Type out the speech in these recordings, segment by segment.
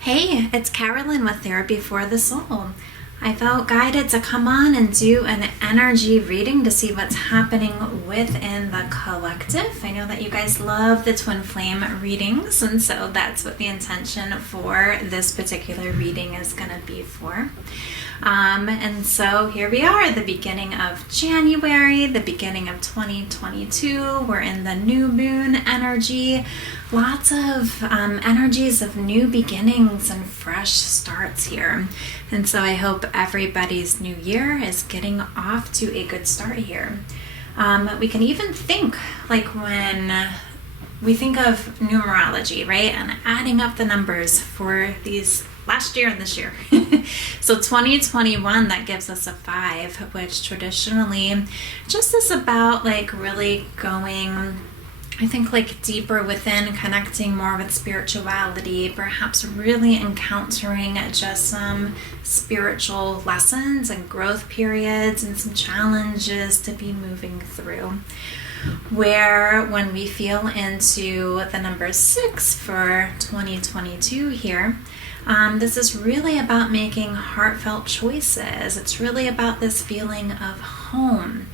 Hey, it's Carolyn with Therapy for the Soul. I felt guided to come on and do an energy reading to see what's happening within the collective. I know that you guys love the twin flame readings, and so that's what the intention for this particular reading is going to be for. And so here we are, the beginning of January, the beginning of 2022. We're in the new moon energy. Lots of energies of new beginnings and fresh starts here. And so I hope everybody's new year is getting off to a good start here. We can even think like when we think of numerology, right? And adding up the numbers for these last year and this year. So 2021, that gives us a 5, which traditionally just is about like really going, I think, like deeper within, connecting more with spirituality, perhaps really encountering just some spiritual lessons and growth periods and some challenges to be moving through. Where when we feel into the number 6 for 2022 here, this is really about making heartfelt choices. It's really about this feeling of home.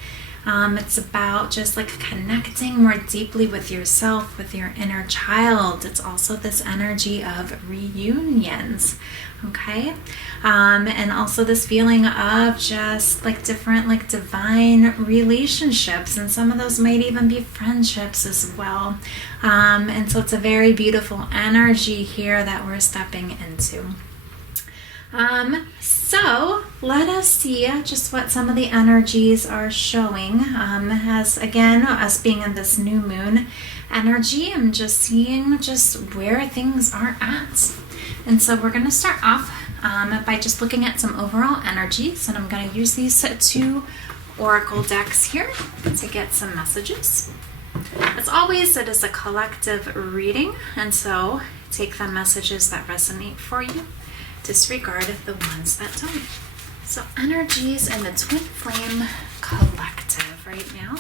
It's about just like connecting more deeply with yourself, with your inner child. It's also this energy of reunions, okay? And also this feeling of just like different like divine relationships, and some of those might even be friendships as well. And so it's a very beautiful energy here that we're stepping into. So let us see just what some of the energies are showing. As again, us being in this new moon energy, I'm just seeing just where things are at. And so we're going to start off by just looking at some overall energies, and I'm going to use these 2 oracle decks here to get some messages. As always, it is a collective reading, and so take the messages that resonate for you. Disregard the ones that don't. So energies in the twin flame collective right now.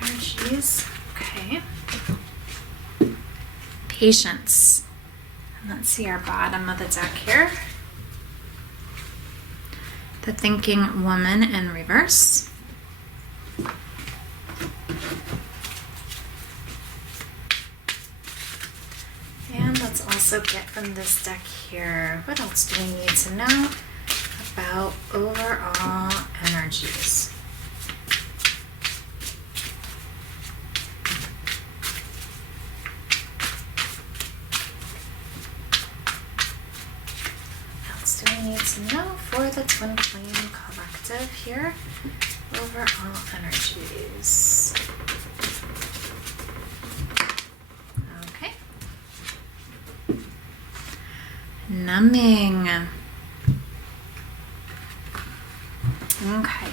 Energies, okay. Patience. Let's see our bottom of the deck here. The thinking woman in reverse. And let's also get from this deck here, what else do we need to know about overall energies? Need to know for the twin flame collective here, overall energies. Okay. Numbing. Okay.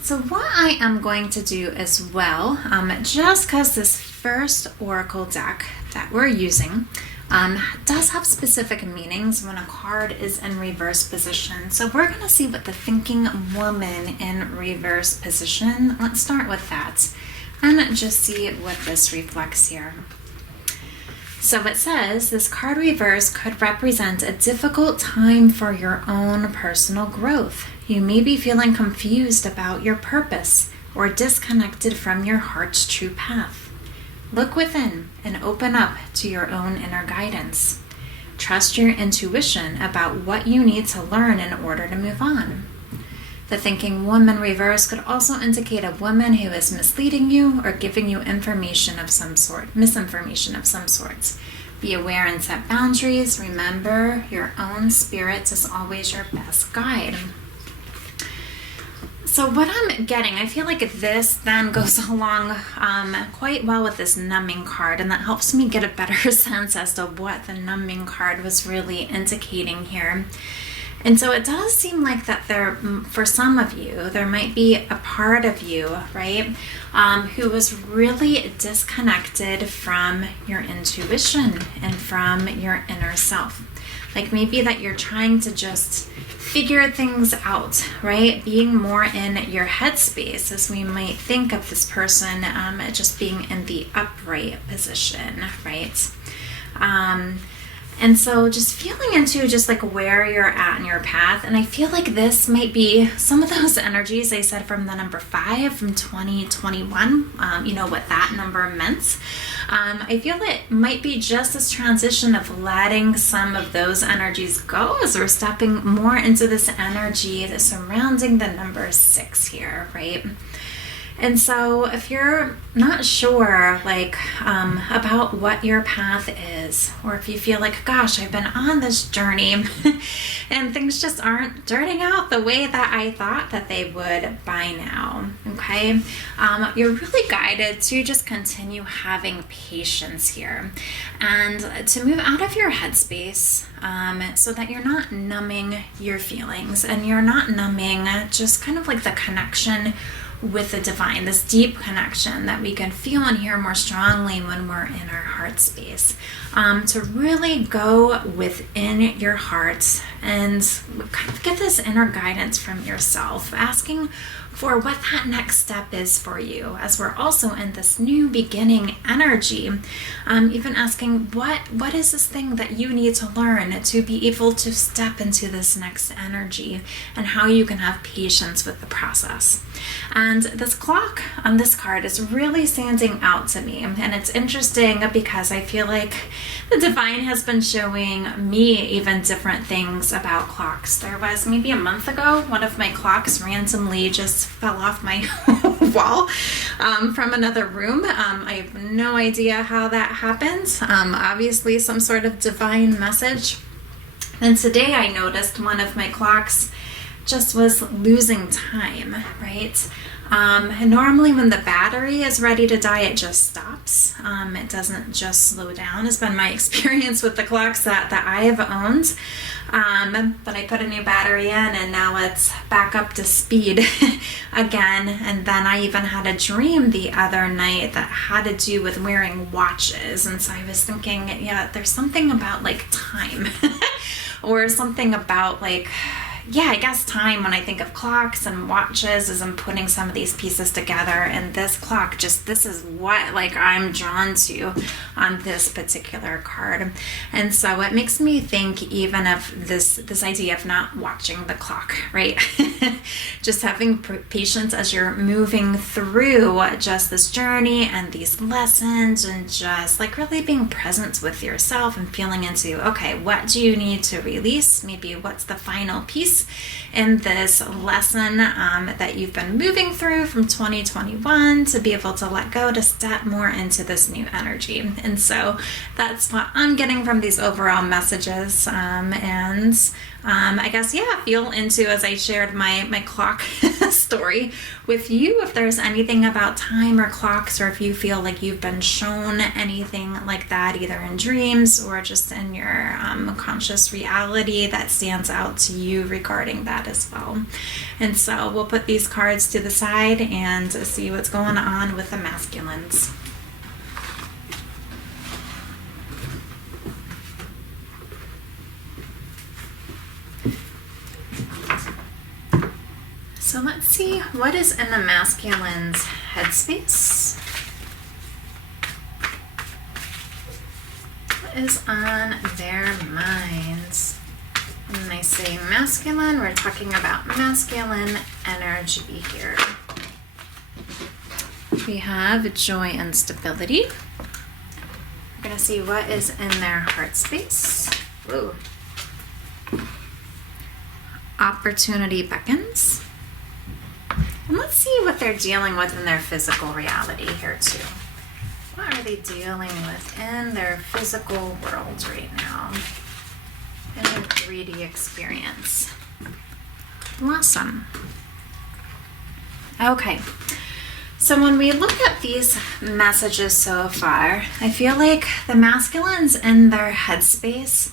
So what I am going to do as well, just because this first oracle deck that we're using does have specific meanings when a card is in reverse position. So we're going to see what the thinking woman in reverse position, let's start with that and just see what this reflects here. So it says this card reverse could represent a difficult time for your own personal growth. You may be feeling confused about your purpose or disconnected from your heart's true path. Look within and open up to your own inner guidance. Trust your intuition about what you need to learn in order to move on. The thinking woman reverse could also indicate a woman who is misleading you or giving you information of some sort, misinformation of some sort. Be aware and set boundaries. Remember, your own spirit is always your best guide. So what I'm getting, I feel like this then goes along quite well with this numbing card, and that helps me get a better sense as to what the numbing card was really indicating here. And so it does seem like that for some of you, there might be a part of you, right, who was really disconnected from your intuition and from your inner self. Like maybe that you're trying to just figure things out, right? Being more in your headspace, as we might think of this person just being in the upright position, right? And so just feeling into just like where you're at in your path. And I feel like this might be some of those energies I said from the number 5 from 2021, you know, what that number meant. I feel it might be just this transition of letting some of those energies go as we're stepping more into this energy that's surrounding the number 6 here, right? And so if you're not sure like about what your path is, or if you feel like, gosh, I've been on this journey and things just aren't turning out the way that I thought that they would by now, okay? You're really guided to just continue having patience here and to move out of your headspace so that you're not numbing your feelings and you're not numbing just kind of like the connection with the divine, this deep connection that we can feel and hear more strongly when we're in our heart space. To really go within your heart and kind of get this inner guidance from yourself, asking for what that next step is for you, as we're also in this new beginning energy. Even asking what is this thing that you need to learn to be able to step into this next energy, and how you can have patience with the process. And this clock on this card is really standing out to me, and it's interesting because I feel like the divine has been showing me even different things about clocks. There was maybe a month ago, one of my clocks randomly just fell off my wall from another room. I have no idea how that happened. Obviously some sort of divine message. And today I noticed one of my clocks just was losing time, right? And normally when the battery is ready to die, it just stops. It doesn't just slow down. It's been my experience with the clocks that I have owned. But I put a new battery in and now it's back up to speed again. And then I even had a dream the other night that had to do with wearing watches. And so I was thinking, yeah, there's something about like time or something about like, yeah, I guess time when I think of clocks and watches as I'm putting some of these pieces together. And this clock, just this is what like I'm drawn to on this particular card. And so it makes me think even of this idea of not watching the clock, right? Just having patience as you're moving through just this journey and these lessons, and just like really being present with yourself and feeling into, okay, what do you need to release? Maybe what's the final piece in this lesson that you've been moving through from 2021 to be able to let go, to step more into this new energy. And so that's what I'm getting from these overall messages. I guess, yeah, feel into as I shared my clock story with you, if there's anything about time or clocks, or if you feel like you've been shown anything like that, either in dreams or just in your conscious reality that stands out to you regarding that as well. And so we'll put these cards to the side and see what's going on with the masculines. So let's see what is in the masculine's headspace. What is on their minds? When I say masculine, we're talking about masculine energy here. We have joy and stability. We're going to see what is in their heart space. Whoa. Opportunity beckons. And let's see what they're dealing with in their physical reality here too. What are they dealing with in their physical world right now? In their 3D experience. Awesome. Okay. So when we look at these messages so far, I feel like the masculines in their headspace,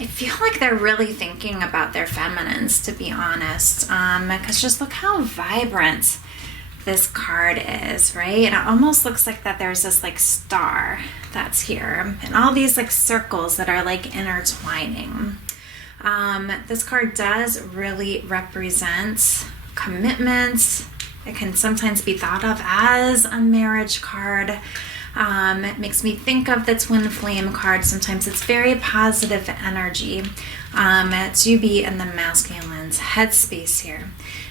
I feel like they're really thinking about their feminines, to be honest, because just look how vibrant this card is, right? It almost looks like that there's this like star that's here and all these like circles that are like intertwining. This card does really represent commitment. It can sometimes be thought of as a marriage card. It makes me think of the twin flame card. Sometimes it's very positive energy to be in the masculine's headspace here.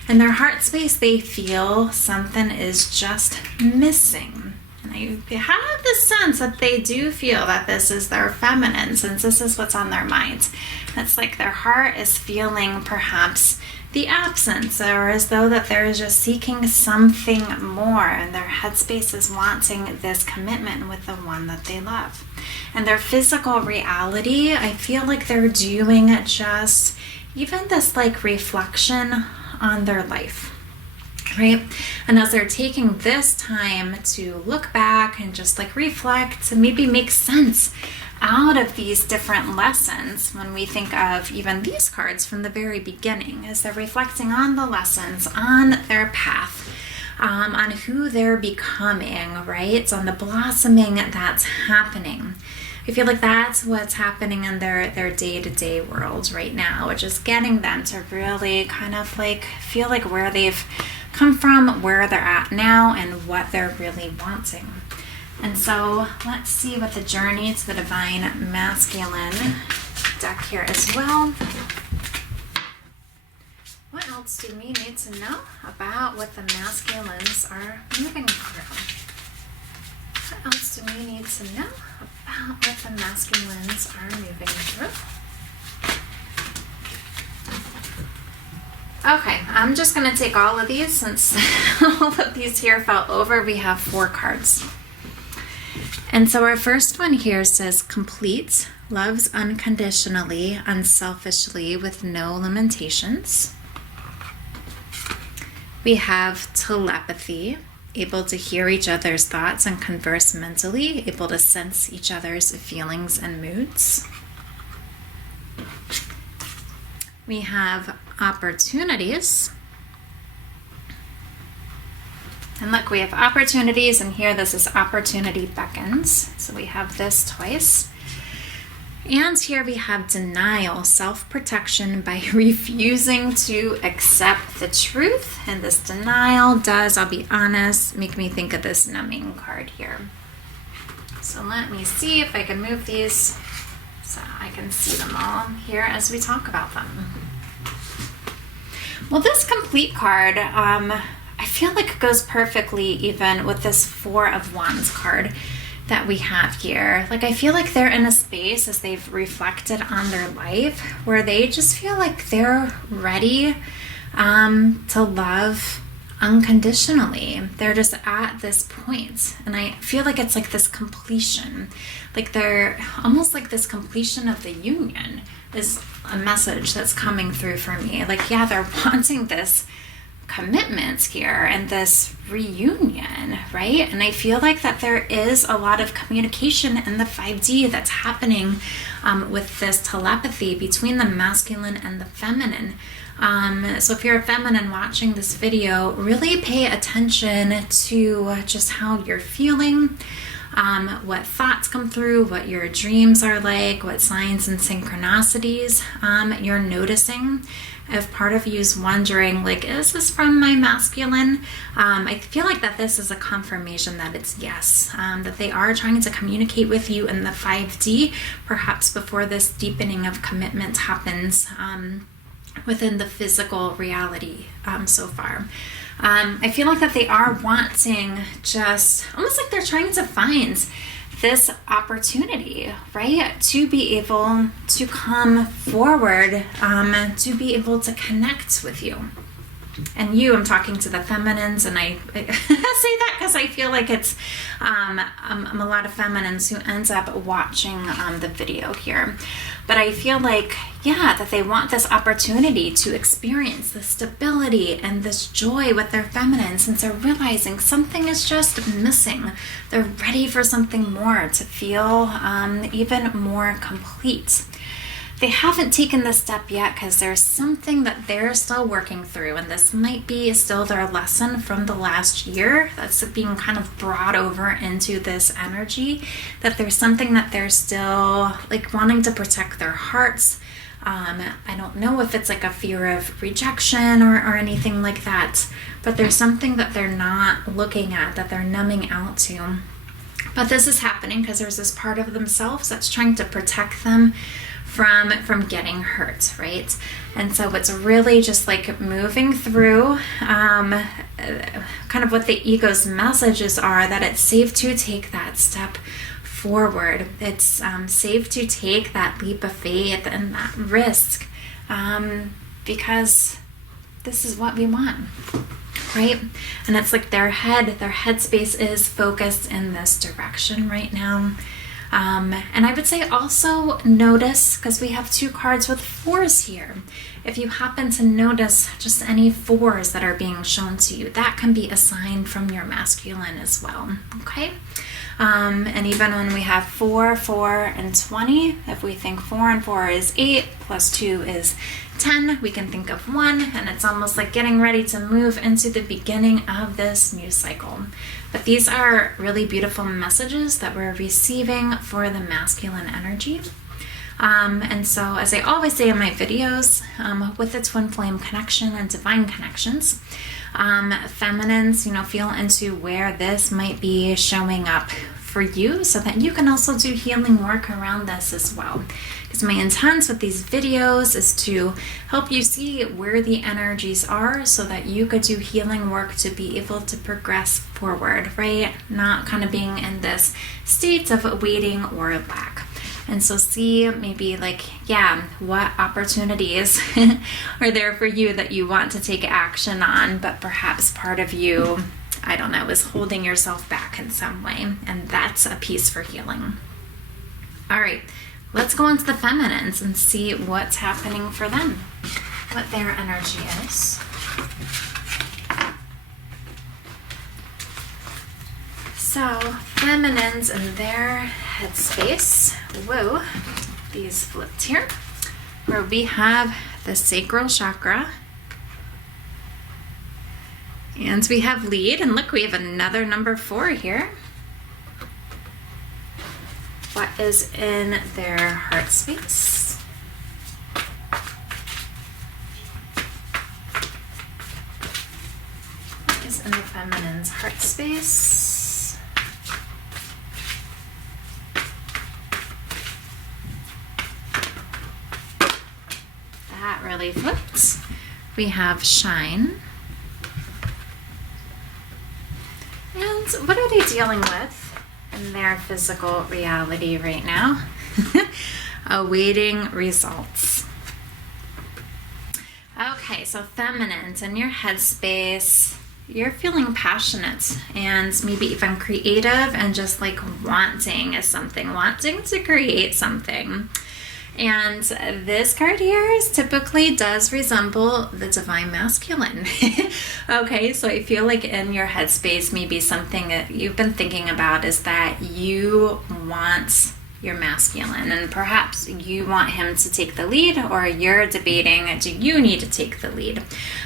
In their heart space, they feel something is just missing. And I have the sense that they do feel that this is their feminine, since this is what's on their mind. It's like their heart is feeling perhaps the absence, or as though that they're just seeking something more, and their headspace is wanting this commitment with the one that they love. And their physical reality, I feel like they're doing just even this like reflection on their life, right? And as they're taking this time to look back and just like reflect and maybe make sense out of these different lessons, when we think of even these cards from the very beginning, as they're reflecting on the lessons, on their path, on who they're becoming, right? On the blossoming that's happening. I feel like that's what's happening in their day-to-day world right now, which is getting them to really kind of like feel like where they've come from, where they're at now, and what they're really wanting. And so let's see what the Journey to the Divine Masculine deck here as well. What else do we need to know about what the masculines are moving through? What else do we need to know about what the masculines are moving through? Okay, I'm just going to take all of these since all of these here fell over. We have 4 cards. And so our first one here says, complete, loves unconditionally, unselfishly, with no limitations. We have telepathy, able to hear each other's thoughts and converse mentally, able to sense each other's feelings and moods. We have opportunities. And look, we have opportunities, and here this is opportunity beckons. So we have this twice. And here we have denial, self-protection by refusing to accept the truth. And this denial does, I'll be honest, make me think of this numbing card here. So let me see if I can move these so I can see them all here as we talk about them. Well, this complete card, I feel like it goes perfectly even with this 4 of Wands card that we have here. Like, I feel like they're in a space as they've reflected on their life where they just feel like they're ready to love unconditionally. They're just at this point, and I feel like it's like this completion, like they're almost like this completion of the union is a message that's coming through for me. Like, yeah, they're wanting this commitment here and this reunion, right? And I feel like that there is a lot of communication in the 5D that's happening with this telepathy between the masculine and the feminine. So if you're a feminine watching this video, really pay attention to just how you're feeling, what thoughts come through, what your dreams are like, what signs and synchronicities you're noticing. If part of you is wondering, like, is this from my masculine? I feel like that this is a confirmation that it's yes, that they are trying to communicate with you in the 5D, perhaps before this deepening of commitment happens within the physical reality so far. I feel like that they are wanting just almost like they're trying to find this opportunity, right? To be able to come forward, to be able to connect with you. And you, I'm talking to the feminines, and I say that because I feel like it's I'm a lot of feminines who ends up watching the video here. But I feel like, yeah, that they want this opportunity to experience the stability and this joy with their feminine, since they're realizing something is just missing. They're ready for something more, to feel even more complete. they haven't taken the step yet because there's something that they're still working through, and this might be still their lesson from the last year that's being kind of brought over into this energy, that there's something that they're still like wanting to protect their hearts. I don't know if it's like a fear of rejection or anything like that, but there's something that they're not looking at, that they're numbing out to. But this is happening because there's this part of themselves that's trying to protect them from getting hurt, right? And so it's really just like moving through kind of what the ego's messages are, that it's safe to take that step forward. It's safe to take that leap of faith and that risk, because this is what we want, right? And it's like their headspace is focused in this direction right now. And I would say also notice, because we have 2 cards with 4s here, if you happen to notice just any 4s that are being shown to you, that can be a sign from your masculine as well, okay? And even when we have 4, 4, and 20, if we think 4 and 4 is 8, plus 2 is 10, we can think of 1, and it's almost like getting ready to move into the beginning of this new cycle. But these are really beautiful messages that we're receiving for the masculine energy. And so, as I always say in my videos, with the twin flame connection and divine connections, feminines, feel into where this might be showing up for you, so that you can also do healing work around this as well. Because my intent with these videos is to help you see where the energies are, so that you could do healing work to be able to progress forward, right? Not kind of being in this state of waiting or lack. And so see maybe like, what opportunities are there for you that you want to take action on, but perhaps part of you, I don't know, is holding yourself back in some way. And that's a piece for healing. All right, let's go into the feminines and see what's happening for them, what their energy is. So, feminines in their headspace. Whoa, these flipped here. Where we have the sacral chakra. And we have lead. And look, we have another number 4 here. What is in their heart space? What is in the feminine's heart space? That really flipped. We have shine. And what are they dealing with in their physical reality right now? Awaiting results. Okay, so feminines, in your headspace, you're feeling passionate and maybe even creative and just like wanting to create something. And this card here typically does resemble the divine masculine. Okay, so I feel like in your headspace, maybe something that you've been thinking about is that you want your masculine, and perhaps you want him to take the lead, or you're debating, do you need to take the lead?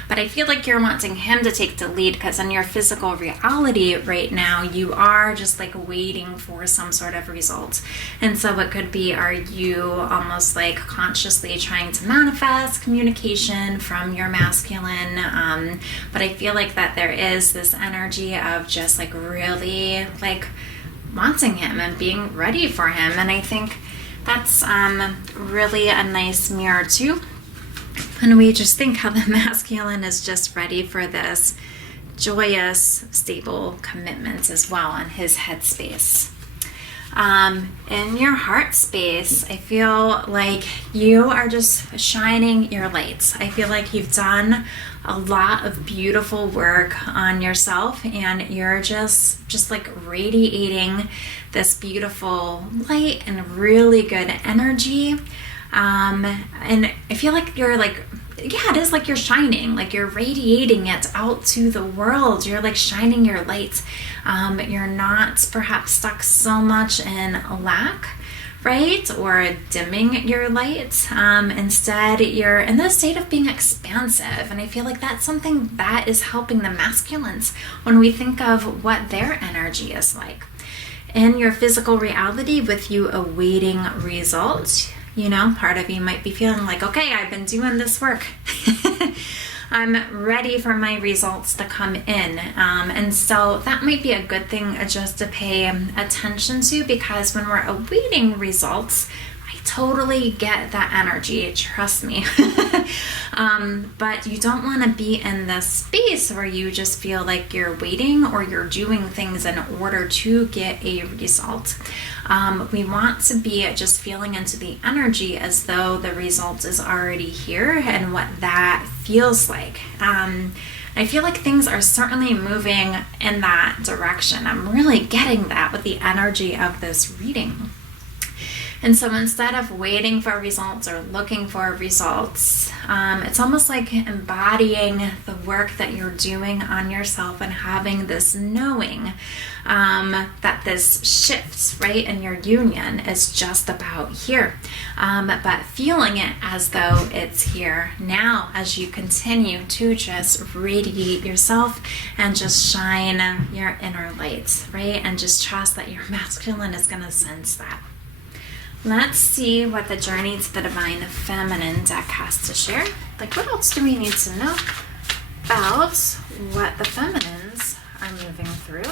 But I feel like you're wanting him to take the lead because in your physical reality right now, you are just like waiting for some sort of result. And so it could be, are you almost like consciously trying to manifest communication from your masculine? But I feel like that there is this energy of just like really like wanting him and being ready for him. And I think that's really a nice mirror too. And we just think how the masculine is just ready for this joyous, stable commitment as well in his headspace. In your heart space, I feel like you are just shining your lights. I feel like you've done a lot of beautiful work on yourself, and you're just like radiating this beautiful light and really good energy. And I feel like you're like, it is like you're shining, like you're radiating it out to the world. You're like shining your light. You're not perhaps stuck so much in lack right? Or dimming your light. Instead, you're in the state of being expansive. And I feel like that's something that is helping the masculines when we think of what their energy is like. In your physical reality, with you awaiting results, you know, part of you might be feeling like, okay, I've been doing this work. I'm ready for my results to come in. And so that might be a good thing just to pay attention to, because when we're awaiting results, I totally get that energy, trust me. But you don't want to be in this space where you just feel like you're waiting or you're doing things in order to get a result. We want to be just feeling into the energy as though the result is already here and what that feels like. I feel like things are certainly moving in that direction. I'm really getting that with the energy of this reading. And so instead of waiting for results or looking for results, it's almost like embodying the work that you're doing on yourself and having this knowing that this shifts, right, in your union is just about here. But feeling it as though it's here now as you continue to just radiate yourself and just shine your inner light, right? And just trust that your masculine is going to sense that. Let's see what the Journey to the Divine Feminine deck has to share. Like, what else do we need to know about what the feminines are moving through?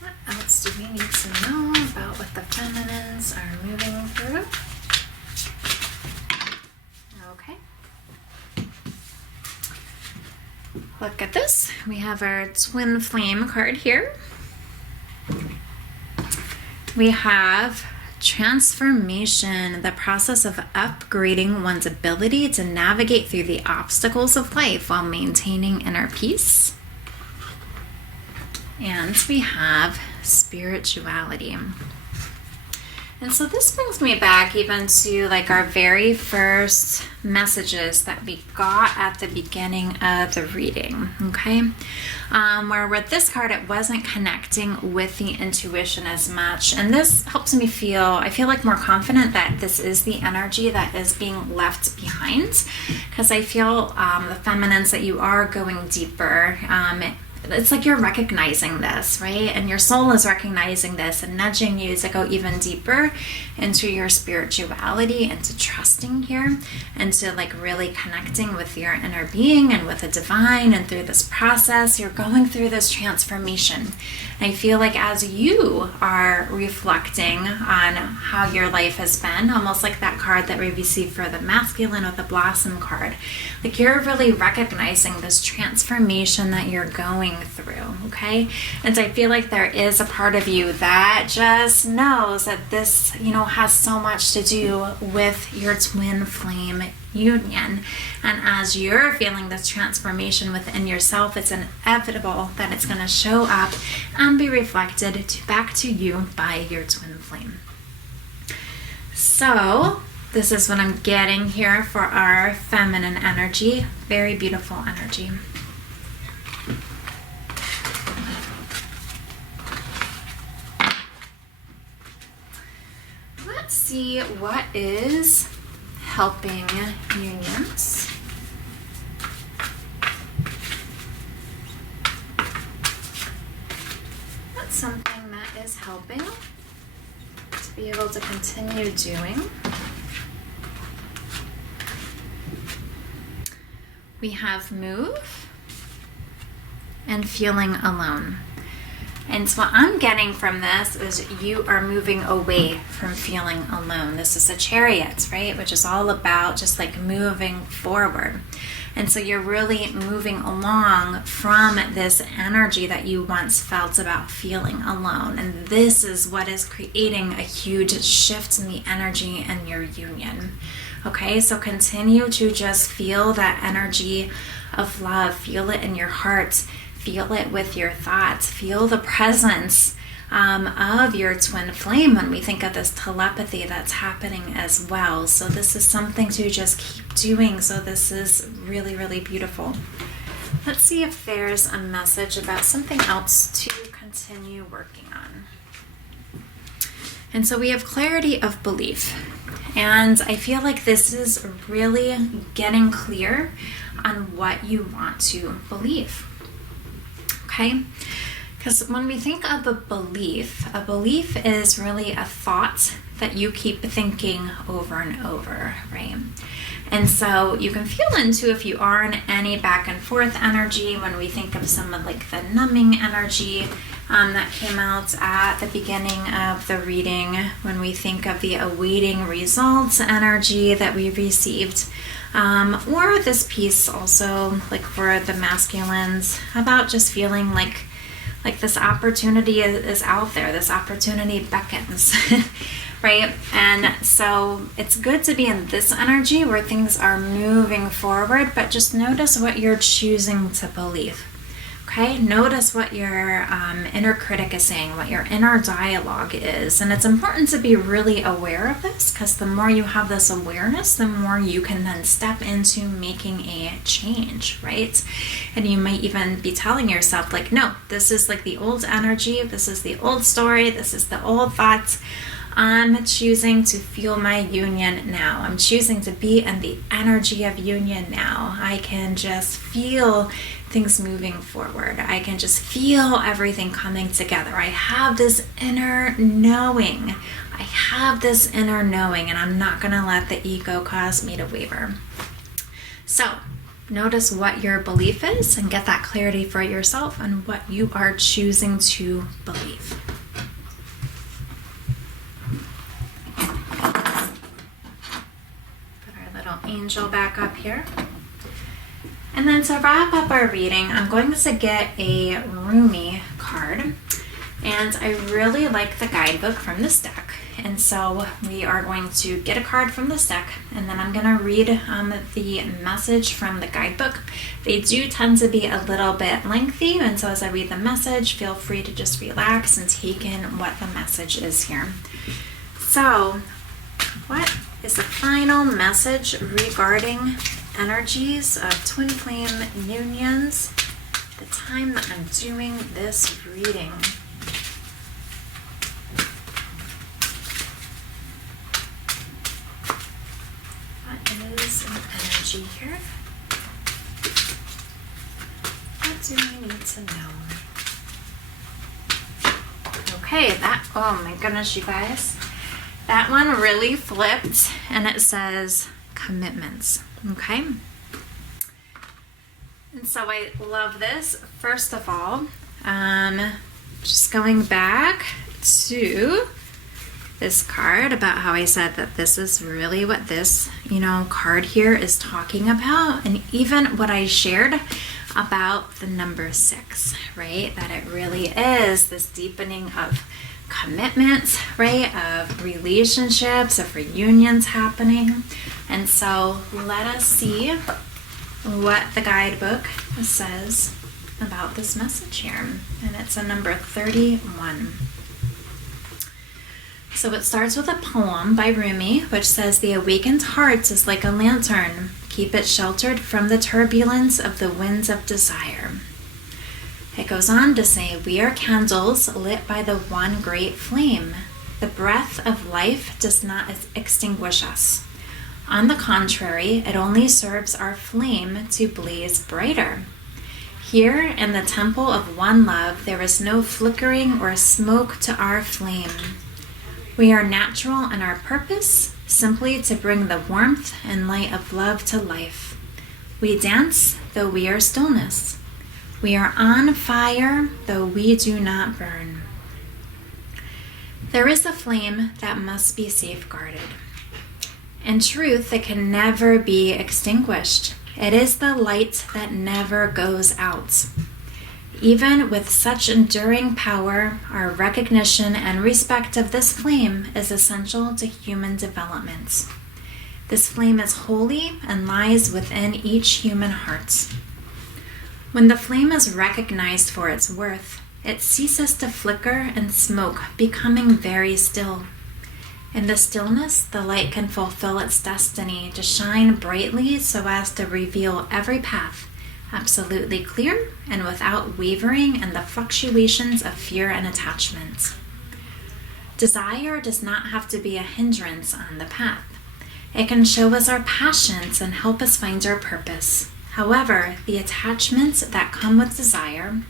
What else do we need to know about what the feminines are moving through? Okay. Look at this. We have our Twin Flame card here. We have transformation, the process of upgrading one's ability to navigate through the obstacles of life while maintaining inner peace. And we have spirituality. And so this brings me back even to like our very first messages that we got at the beginning of the reading, okay? Where with this card, it wasn't connecting with the intuition as much. And this helps me I feel like more confident that this is the energy that is being left behind. Because I feel the feminines that you are going deeper, it's like you're recognizing this, right? And your soul is recognizing this and nudging you to go even deeper into your spirituality and to trusting here and to like really connecting with your inner being and with the divine. And through this process, you're going through this transformation. And I feel like as you are reflecting on how your life has been, almost like that card that we received for the masculine with the blossom card, like you're really recognizing this transformation that you're going through, okay? And I feel like there is a part of you that just knows that this, has so much to do with your twin flame union. And as you're feeling this transformation within yourself, it's inevitable that it's going to show up and be reflected back to you by your twin flame. So this is what I'm getting here for our feminine energy. Very beautiful energy. Let's see what is helping unions. That's something that is helping to be able to continue doing. We have move and feeling alone. And so what I'm getting from this is you are moving away from feeling alone. This is a Chariot, right? Which is all about just like moving forward. And so you're really moving along from this energy that you once felt about feeling alone. And this is what is creating a huge shift in the energy in your union. Okay, so continue to just feel that energy of love. Feel it in your heart. Feel it with your thoughts. Feel the presence of your twin flame when we think of this telepathy that's happening as well. So this is something to just keep doing. So this is really, really beautiful. Let's see if there's a message about something else to continue working on. And so we have clarity of belief. And I feel like this is really getting clear on what you want to believe. Okay? Because when we think of a belief is really a thought that you keep thinking over and over, right? And so you can feel into if you are in any back and forth energy when we think of some of like the numbing energy that came out at the beginning of the reading, when we think of the awaiting results energy that we received, or this piece also like for the masculines about just feeling like this opportunity is out there, this opportunity beckons. Right? And so it's good to be in this energy where things are moving forward, but just notice what you're choosing to believe. Okay? Notice what your inner critic is saying, what your inner dialogue is. And it's important to be really aware of this, because the more you have this awareness, the more you can then step into making a change, right? And you might even be telling yourself like, no, this is like the old energy, this is the old story, this is the old thoughts. I'm choosing to feel my union now. I'm choosing to be in the energy of union now. I can just feel things moving forward. I can just feel everything coming together. I have this inner knowing. I have this inner knowing, and I'm not going to let the ego cause me to waver. So notice what your belief is and get that clarity for yourself on what you are choosing to believe. Angel back up here. And then to wrap up our reading, I'm going to get a Rumi card. And I really like the guidebook from this deck. And so we are going to get a card from this deck, and then I'm going to read the message from the guidebook. They do tend to be a little bit lengthy, and so as I read the message, feel free to just relax and take in what the message is here. So, what is the final message regarding energies of twin flame unions the time that I'm doing this reading? What is an energy here? What do we need to know? Okay, oh my goodness, you guys. That one really flipped, and it says commitments, okay? And so I love this. First of all, just going back to this card about how I said that this is really what this, card here is talking about, and even what I shared about the number 6, right? That it really is this deepening of commitments, right, of relationships, of reunions happening. And so let us see what the guidebook says about this message here. And it's a number 31. So it starts with a poem by Rumi, which says, "The awakened heart is like a lantern. Keep it sheltered from the turbulence of the winds of desire." It goes on to say, "We are candles lit by the one great flame. The breath of life does not extinguish us. On the contrary, it only serves our flame to blaze brighter. Here in the temple of one love, there is no flickering or smoke to our flame. We are natural in our purpose, simply to bring the warmth and light of love to life. We dance, though we are stillness. We are on fire, though we do not burn. There is a flame that must be safeguarded. In truth, it can never be extinguished. It is the light that never goes out. Even with such enduring power, our recognition and respect of this flame is essential to human development. This flame is holy and lies within each human heart. When the flame is recognized for its worth, it ceases to flicker and smoke, becoming very still. In the stillness, the light can fulfill its destiny to shine brightly so as to reveal every path absolutely clear and without wavering in the fluctuations of fear and attachment. Desire does not have to be a hindrance on the path. It can show us our passions and help us find our purpose. However, the attachments that come with desire,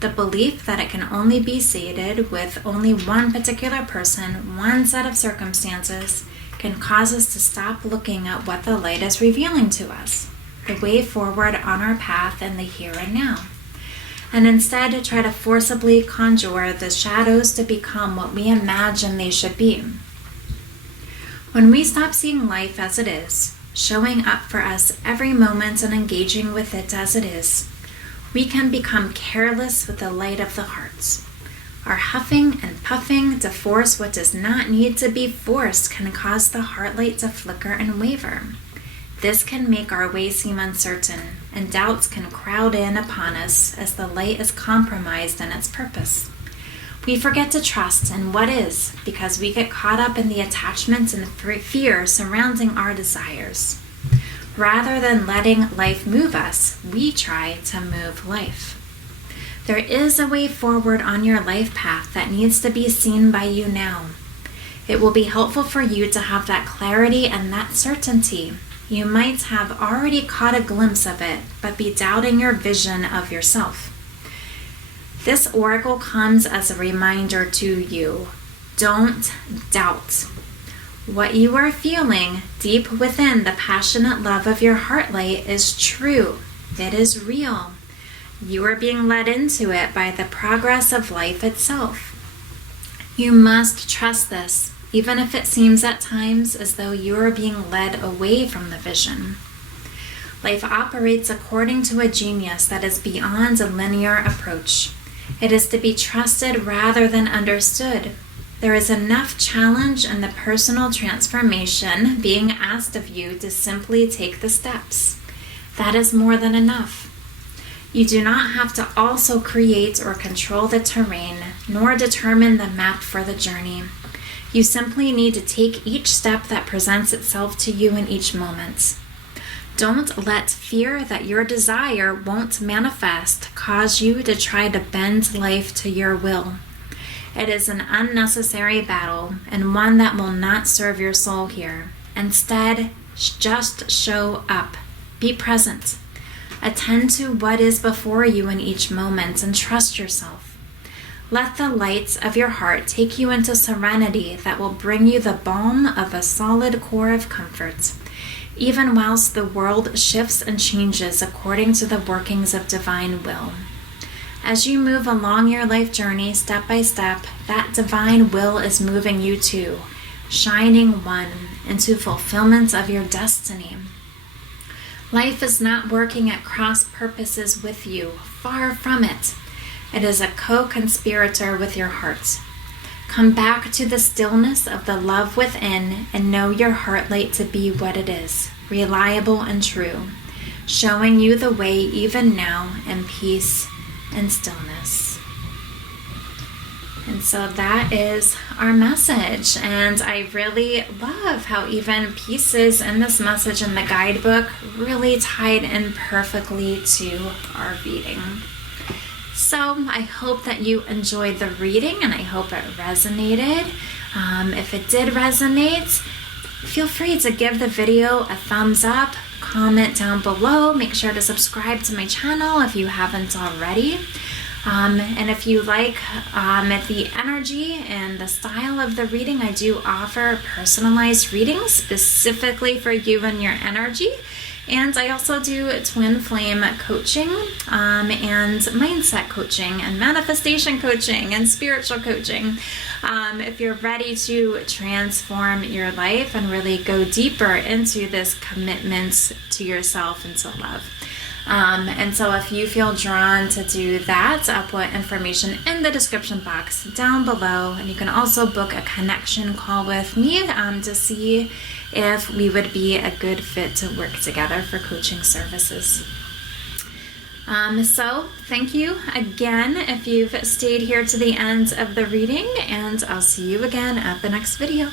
the belief that it can only be sated with only one particular person, one set of circumstances, can cause us to stop looking at what the light is revealing to us, the way forward on our path in the here and now, and instead to try to forcibly conjure the shadows to become what we imagine they should be. When we stop seeing life as it is, showing up for us every moment and engaging with it as it is, we can become careless with the light of the heart. Our huffing and puffing to force what does not need to be forced can cause the heart light to flicker and waver. This can make our way seem uncertain, and doubts can crowd in upon us as the light is compromised in its purpose. We forget to trust in what is because we get caught up in the attachments and fear surrounding our desires. Rather than letting life move us, we try to move life. There is a way forward on your life path that needs to be seen by you now. It will be helpful for you to have that clarity and that certainty. You might have already caught a glimpse of it, but be doubting your vision of yourself. This oracle comes as a reminder to you. Don't doubt. What you are feeling deep within the passionate love of your heart light is true. It is real. You are being led into it by the progress of life itself. You must trust this, even if it seems at times as though you are being led away from the vision. Life operates according to a genius that is beyond a linear approach. It is to be trusted rather than understood. There is enough challenge in the personal transformation being asked of you to simply take the steps. That is more than enough. You do not have to also create or control the terrain, nor determine the map for the journey. You simply need to take each step that presents itself to you in each moment. Don't let fear that your desire won't manifest cause you to try to bend life to your will. It is an unnecessary battle and one that will not serve your soul here. Instead, just show up. Be present. Attend to what is before you in each moment and trust yourself. Let the lights of your heart take you into serenity that will bring you the balm of a solid core of comfort, even whilst the world shifts and changes according to the workings of divine will. As you move along your life journey step by step, that divine will is moving you too, shining one into fulfillment of your destiny. Life is not working at cross purposes with you, far from it. It is a co-conspirator with your heart. Come back to the stillness of the love within and know your heart light to be what it is, reliable and true, showing you the way even now in peace and stillness. And so that is our message. And I really love how even pieces in this message in the guidebook really tied in perfectly to our reading. So I hope that you enjoyed the reading and I hope it resonated. If it did resonate, feel free to give the video a thumbs up, comment down below, make sure to subscribe to my channel if you haven't already. And if you like the energy and the style of the reading, I do offer personalized readings specifically for you and your energy. And I also do twin flame coaching and mindset coaching and manifestation coaching and spiritual coaching. If you're ready to transform your life and really go deeper into this commitment to yourself and to love. And so if you feel drawn to do that, I'll put information in the description box down below. And you can also book a connection call with me to see if we would be a good fit to work together for coaching services. So thank you again if you've stayed here to the end of the reading, and I'll see you again at the next video.